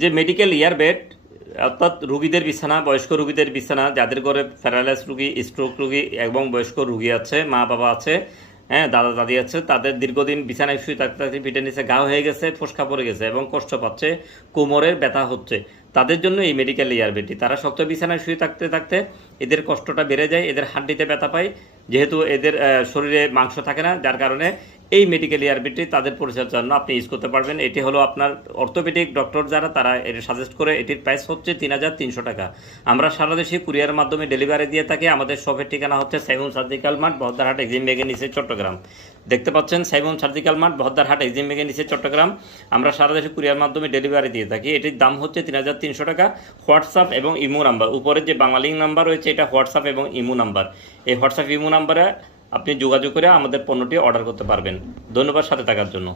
যে মেডিকেল ইয়ারবেড অর্থাৎ রুগীদের বিছানা, বয়স্ক রুগীদের বিছানা, যাদের ঘরে প্যারালাইস রুগী, স্ট্রোক রুগী এবং বয়স্ক রুগী আছে, মা বাবা আছে, হ্যাঁ, দাদা দাদি আছে, তাদের দীর্ঘদিন বিছানায় শুয়ে থাকতে থাকতে পিঠের নিচে ঘা হয়ে গেছে, ফোসকা পড়ে গেছে এবং কষ্ট পাচ্ছে, কোমরের ব্যথা হচ্ছে, তাদের জন্য এই মেডিকেল ইয়ারবেডটি। তারা শক্ত বিছানায় শুয়ে থাকতে থাকতে এদের কষ্টটা বেড়ে যায়, এদের হাড্ডিতে ব্যথা পায়, যেহেতু এদের শরীরে মাংস থাকে না, যার কারণে এই মেডিকেল ইয়ারবেডটি তাদের পরিচর্যার জন্য আপনি ইউজ করতে পারবেন। এটি হলো আপনার অর্থোপেডিক ডক্টর যারা, তারা এটি সাজেস্ট করে। এটির প্রাইস হচ্ছে 3300 টাকা। আমরা সারা দেশে কুরিয়ারের মাধ্যমে ডেলিভারি দিয়ে থাকি। আমাদের শপের ঠিকানা হচ্ছে Simon surgical mart, Bahaddarhat, Exim ব্যাগের নিচে, চট্টগ্রাম। দেখতে পাচ্ছেন Simon surgical mart, Bahaddarhat, Exim ব্যাগের নিচে, চট্টগ্রাম। আমরা সারা দেশে কুরিয়ার মাধ্যমে ডেলিভারি দিয়ে থাকি। এটির দাম হচ্ছে 3300 টাকা। হোয়াটসঅ্যাপ এবং ইমো নাম্বার, উপরের যে বাংলা লিঙ্ক নাম্বার রয়েছে, এটা হোয়াটসঅ্যাপ এবং ইমো নাম্বার। এই হোয়াটসঅ্যাপ ইমো নাম্বারে আপনি যোগাযোগ করে আমাদের পণ্যটি অর্ডার করতে পারবেন। ধন্যবাদ সাথে থাকার জন্য।